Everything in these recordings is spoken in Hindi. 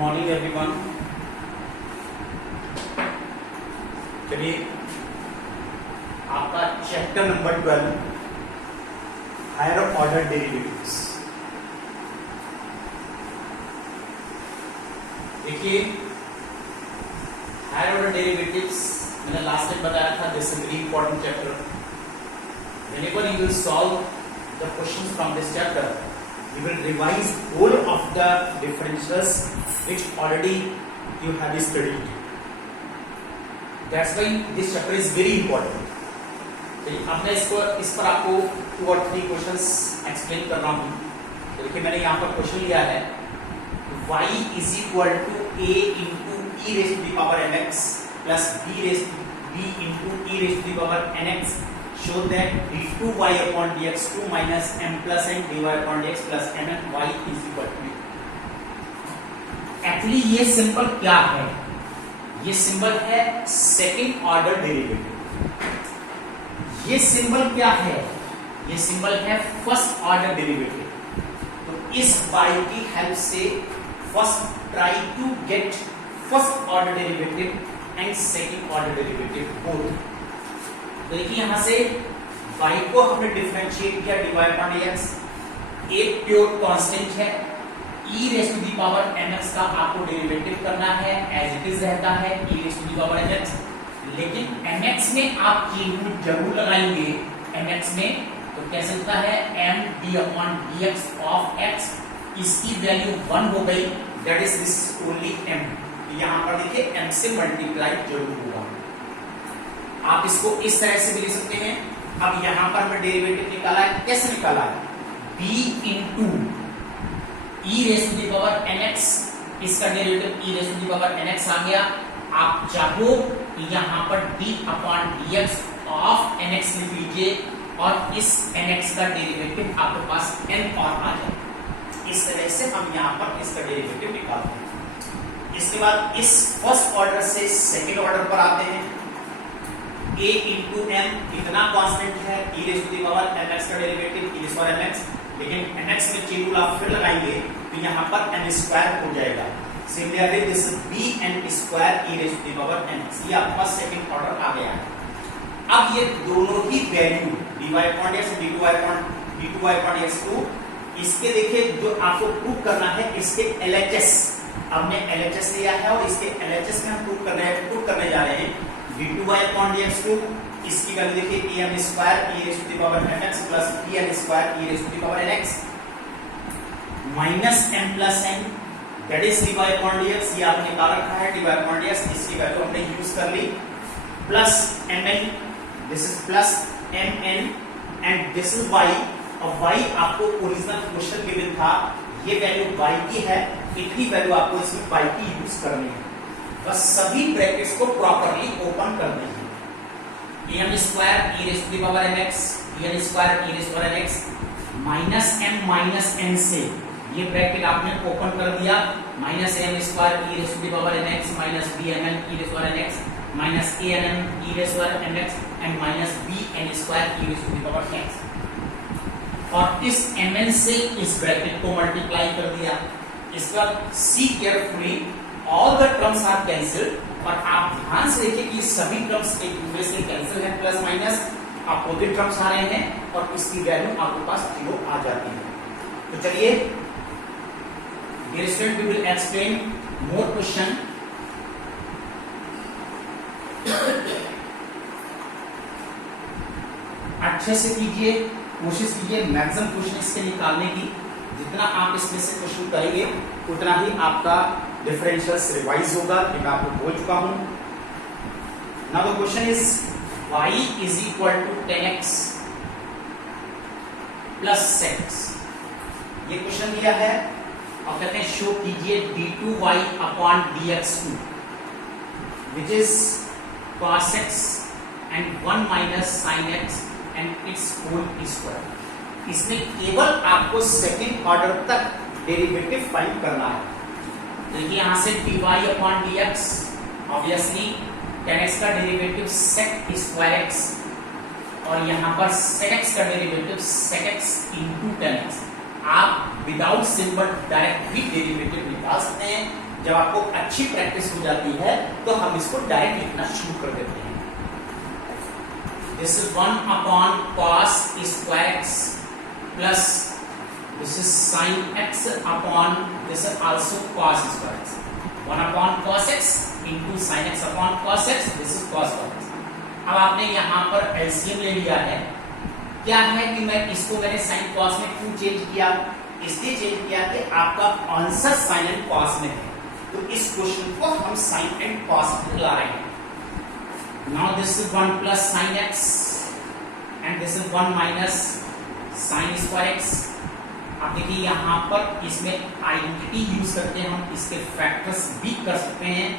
Morning everyone. चलिए आपका chapter number 12 higher order derivatives. देखिए हायर ऑर्डर डेरिवेटिव्स मैंने लास्ट टाइम बताया था, this is very important chapter. Whenever you will solve the questions from this chapter, you will revise whole of the differentials which already you have studied. That's why this chapter is very important. तो अब मैं इस पर आपको 2 और 3 क्वेश्चंस एक्सप्लेन कर रहा हूँ। तो देखिए मैंने यहाँ पर क्वेश्चन लिया है y is equal to a into e raised to the power mx plus b into e raised to the power nx. Show that d2y upon dx2 minus m plus n dy upon dx plus mn y is equal to. Actually ये सिंबल क्या है? ये सिंबल है सेकंड ऑर्डर डेरिवेटिव। ये सिंबल क्या है? ये सिंबल है फर्स्ट ऑर्डर डेरिवेटिव। तो इस y की हेल्प से first try to get first order derivative and second order derivative both. देखिए यहां से y को हमने डिफरेंशिएट किया dy अपॉन dx, एक प्योर कांस्टेंट है, e raise to the power mx का आपको डेरिवेटिव करना है, एज इट इज रहता है e raise to the power mx। लेकिन mx में आप लिमिट जरूर लगाएंगे, mx में तो कैसे होता है md upon dx of x, इसकी वैल्यू 1 हो गई, that is this only m। यहां पर देखिए m से मल्टीप्लाई जरूर होगा। आप इसको इस तरह से भी लिख सकते हैं। अब यहां पर मैं डेरिवेटिव निकाला है, कैसे निकाला है? b into e raise to the power nx, इसका derivative e raise to the power nx आ गया। आप चाहो तो यहां पर d upon dx of nx लिख लीजिए और इस nx का डेरिवेटिव आपके पास n और आ जाए। इस तरह से हम यहां पर इसका डेरिवेटिव निकालते हैं। इसके बाद इस फर्स्ट ऑर्डर से सेकंड ऑर्डर पर आते हैं। a इंटू m इतना कांस्टेंट है, e raise to the power mx का derivative e raise power mx, लेकिन mx में चेन आप फिर लगाएंगे तो यहाँ पर m स्क्वायर हो जाएगा। Similarly this bn square e raise to the power mx, ये आपका सेकंड ऑर्डर आ गया है। अब ये दोनों ही value dy upon dx d2y upon dx को, इसके देखिए जो आपको प्रूव करना है इसके LHS, हमने LHS लिया है और इसके LHS में हम प्रूव करने जा रहे हैं d2y अपॉन dx2, इसकी वैल्यू देखिए am square e raise to the power mx plus bn square e raise to the power nx minus m plus n, that is dy upon dx, ये आपने निकाल रखा है dy अपॉन dx, इसकी वैल्यू हमने यूज कर ली, plus mn, this is plus mn and this is y। और y आपको ओरिजिनल क्वेश्चन गिवन था, ये वैल्यू y की है, इतनी वैल्यू आपको इसमें y की यूज करनी है। बस सभी ब्रैकेट्स को प्रॉपर्ली ओपन कर देंगे। am square e raise to the power mx, bn square e raise to the power nx minus m minus n से ये ब्रैकेट आपने ओपन कर दिया, minus m square e raise to the power mx minus bmn e raise to the power nx minus anm e raise to the power mx and minus bn square e raise to the power x। और इस mn से इस ब्रैकेट को मल्टीप्लाई कर दिया। इसका see carefully, all the terms are cancelled, और आप ध्यान से देखिए कि सभी टर्म्स एक दूसरे से कैंसिल है, प्लस माइनस अपोजिट टर्म्स आ रहे हैं और इसकी वैल्यू आपके पास 0 आ जाती है। तो चलिए dear student, we will explain more question. अच्छे से कीजिए, कोशिश कीजिए मैक्सिमम क्वेश्चन इसके निकालने की। जितना आप इसमें से क्वेश्चन करेंगे उतना ही आपका डिफरेंशियल्स रिवाइज होगा, ये मैं आपको बोल चुका हूं। Now the question is y is equal to 10x plus 6। ये क्वेश्चन दिया है और कहते हैं शो कीजिए d2y upon dx2 which is cos x and 1 minus sin x and it's whole square. इसमें केवल आपको सेकंड ऑर्डर तक डेरिवेटिव फाइंड करना है। देखिए यहां से dy upon dx, obviously 10x का डेरिवेटिव sec स्क्वायर x और यहां पर sec x का derivative sec x into 10x। आप विदाउट सिंबल डायरेक्ट भी डेरिवेटिव निकाल सकते हैं, जब आपको अच्छी प्रैक्टिस हो जाती है तो हम इसको डायरेक्ट लिखना शुरू कर देते हैं। This is 1 upon cos square x plus this is sin x upon this is also cos square x। 1 upon cos x into sin x upon cos x, this is cos x। अब आपने यहाँ पर एलसीएम ले लिया है। क्या है कि मैंने sin cos में क्यों चेंज किया? इसलिए चेंज किया कि आपका आंसर sin एंड cos में है, तो इस क्वेश्चन को हम sin एंड cos में ला रहे हैं। Now this is 1 plus sin x and this is 1 minus sin square x। अब देखिए यहाँ पर इसमें आइडेंटिटी यूज करके हम इसके फैक्टर्स भी कर सकते हैं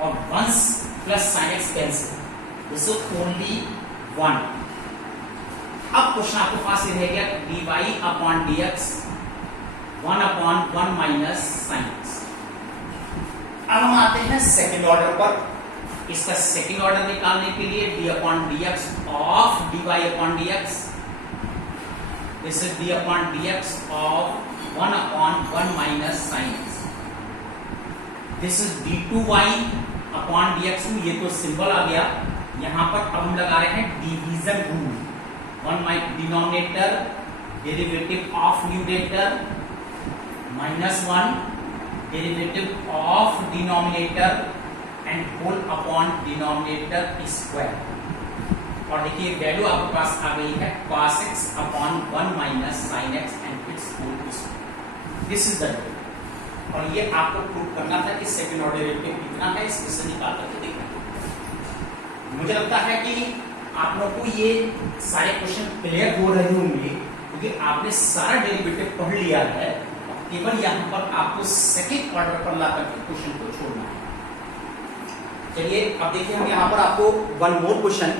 और 1 plus sin x cancel, this is only 1। अब क्वेश्चन आपके पास ये रहेगा dy upon dx 1 upon 1 minus sin x। अब हम आते हैं सेकंड ऑर्डर पर। इसका सेकंड ऑर्डर निकालने के लिए d upon dx of dy upon dx, this is d upon dx of 1 upon 1 minus sin x, this is d2y upon dx। ये तो सिंबल आ गया। यहां पर अब हम लगा रहे हैं division rule. 1 my denominator derivative of numerator minus 1 derivative of denominator and whole upon denominator square. और देखिए वैल्यू आपके पास आ गई है cos x upon 1 minus sin x and it's whole square. This is the value. और ये आपको प्रूव करना था कि सेकंड ऑर्डर डेरिवेटिव कितना है, इसमें से निकाल करके देखना। मुझे लगता है कि आप लोगों को ये सारे क्वेश्चन क्लियर हो रहे होंगे क्योंकि आपने सारा डेरिवेटिव पढ़ लिया है। केवल यहाँ पर आपको सेकंड ऑर्डर पर ला करके क्वेश्चन को छोड़ना है। चलिए अब देखिए हम यहाँ पर आपको वन मोर क्वेश्चन,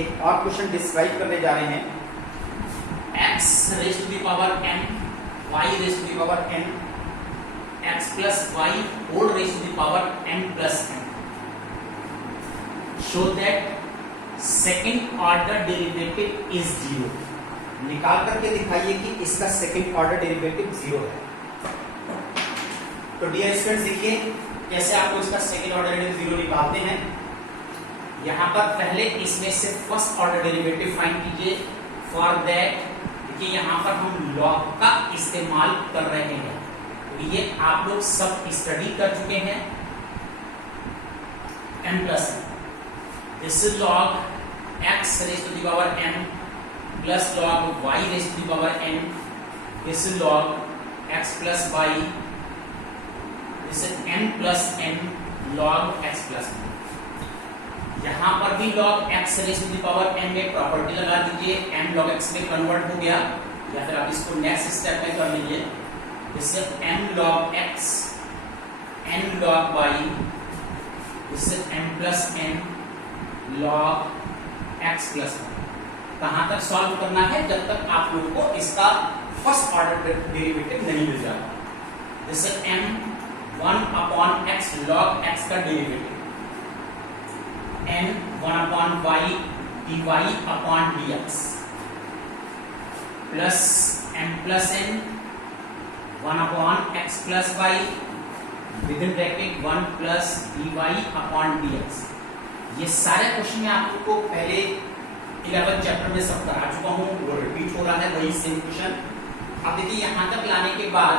एक और क्वेश्चन डिस्क्राइब करने जा रहे हैं। x raise to the power n, y raise to the power n, x plus y whole raise to the power n plus n। Show that second order derivative is 0। निकाल करके दिखाइए कि इसका सेकेंड ऑर्डर डेरिवेटिव 0 है। तो डियर स्टूडेंट्स देखिए कैसे आपको इसका सेकेंड ऑर्डर डेरिवेटिव 0 निकालते हैं। यहां पर पहले इसमें से फर्स्ट ऑर्डर डेरिवेटिव फाइंड कीजिए। फॉर दैट देखिए यहां पर हम लॉग का इस्तेमाल कर रहे हैं, तो ये आप लोग सब स्टडी कर चुके हैं। m plus n, this is log x raised to the power n plus log y raised to the power n, this is log x plus y, this is n plus n log x plus y। यहां पर भी log x raised to the power n में प्रॉपर्टी लगा दीजिए, n log x में कन्वर्ट हो गया, या फिर आप इसको नेक्स्ट स्टेप में कर लीजिए। this is m log x, n log y, this is m plus n log x plus 1। कहां तक सॉल्व करना है? जब तक आप लोगों को इसका फर्स्ट ऑर्डर डेरिवेटिव नहीं मिल जाता। This is m 1 upon x log x का derivative, n 1 upon y dy upon dx plus m plus n 1 upon x plus y with in bracket 1 plus dy upon dx। ये सारे क्वेश्चन में आप लोग को पहले 11 चैप्टर में सब करा चुका हूं, वो रिपीट हो रहा है वही सेम क्वेश्चन। अब देखिए यहां तक लाने के बाद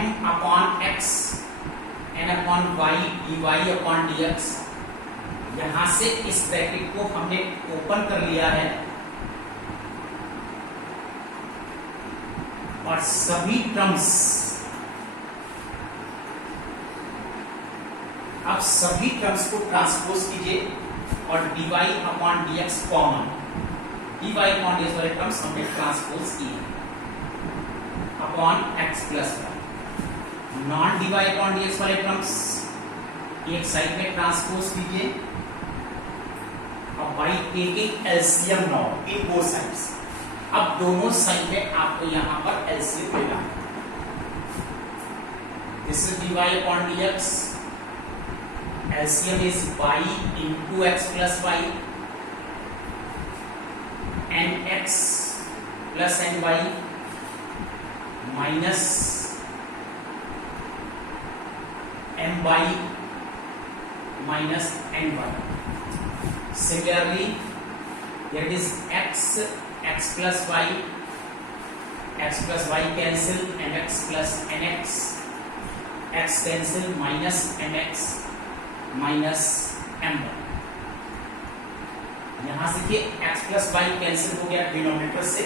m upon x n upon y dy upon dx, यहां से इस ब्रैकेट को हमने ओपन कर लिया है और सभी टर्म्स, अब सभी टर्म्स को ट्रांसपोज कीजिए और dy upon dx common, dy upon dx वाले टर्म्स हमने ट्रांसपोज किए upon x plus y। Non dy upon dx वाले टर्म्स एक साइड में ट्रांसपोज कीजिए और by taking LCM now in both sides. अब दोनों साइड में आपको यहां पर एलसीएम लेना है। This is dy upon dx, LCM is y into x plus y and x plus ny minus my minus ny. Similarly, here it is x plus y cancel, mx plus nx, x cancel, minus mx minus my. यहां से देखिए x प्लस वाई कैंसिल हो गया डिनोमिनेटर से,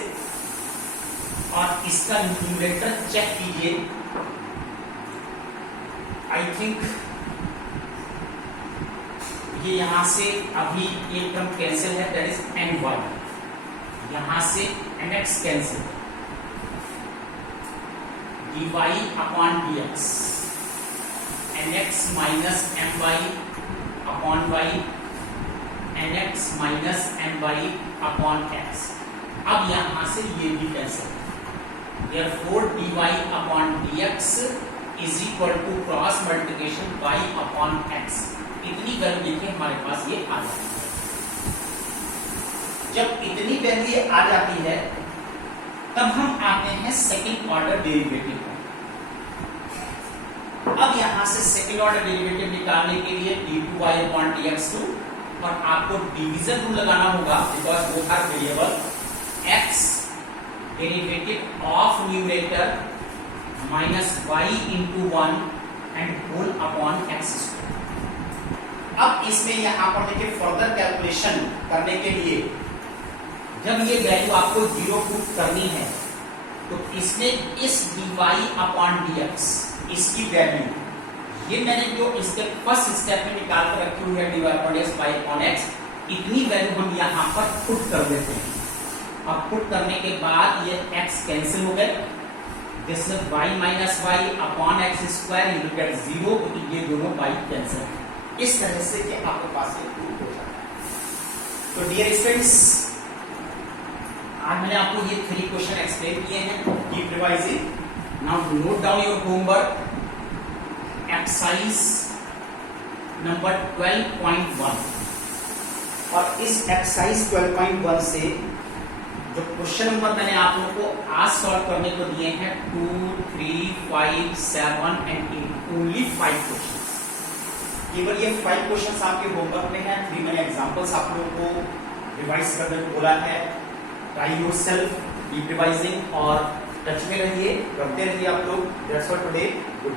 और इसका न्यूमरेटर चेक कीजिए। आई थिंक ये यहां से अभी एक टर्म कैंसिल है, दैट इज एन वाई, यहां से N X cancel, D Y upon D X, N X minus M Y upon Y, N X minus M Y upon X. अब यहां से ये भी cancel, therefore dy upon dx is equal to cross multiplication y upon x। इतनी वैल्यू देखिए हमारे पास ये आ जाती है। जब इतनी वैल्यू ये आ जाती है तब हम आते हैं सेकंड ऑर्डर डेरिवेटिव पर। अब यहां से सेकंड ऑर्डर डेरिवेटिव निकालने के लिए d2y upon dx2, और आपको डिवीजन रूल लगाना होगा because both are variable, x derivative of numerator minus y into 1 and whole upon X square. अब इसमें यहां पर देखिए फर्दर कैलकुलेशन करने के लिए जब ये वैल्यू आपको जीरो पुट करनी है तो इसमें इस dy अपॉन dx इसकी वैल्यू, ये मैंने जो इसके फर्स्ट स्टेप में निकाल कर रखी हुई है dy upon dx y upon x, इतनी वैल्यू हम यहां पर पुट कर देते हैं। अब पुट करने के बाद ये x कैंसिल हो गए, this is y minus y upon X square, you will get 0, क्योंकि ये दोनों y कैंसिल है। इस तरह से कि आपके पास ये प्रूफ हो जाता है। तो डियर स्टूडेंट्स, आज मैंने आपको ये 3 क्वेश्चन एक्सप्लेन किए हैं, keep revising. Now note down your homework, exercise number 12.1, और इस एक्सरसाइज 12.1 से जो क्वेश्चन नंबर मैंने आप लोगों को आज सॉल्व करने को दिए हैं 2, 3, 5, 7 एंड 8, ओनली 5 क्वेश्चन। केवल ये 5 क्वेश्चन आपके होमवर्क में है। 3 मैंने एग्जांपल्स आप लोगों को रिवाइज करने को बोला है। ट्राई योरसेल्फ, कीप रिवाइजिंग, और टच में रहिए, करते रहिए आप लोग। That's all today, good.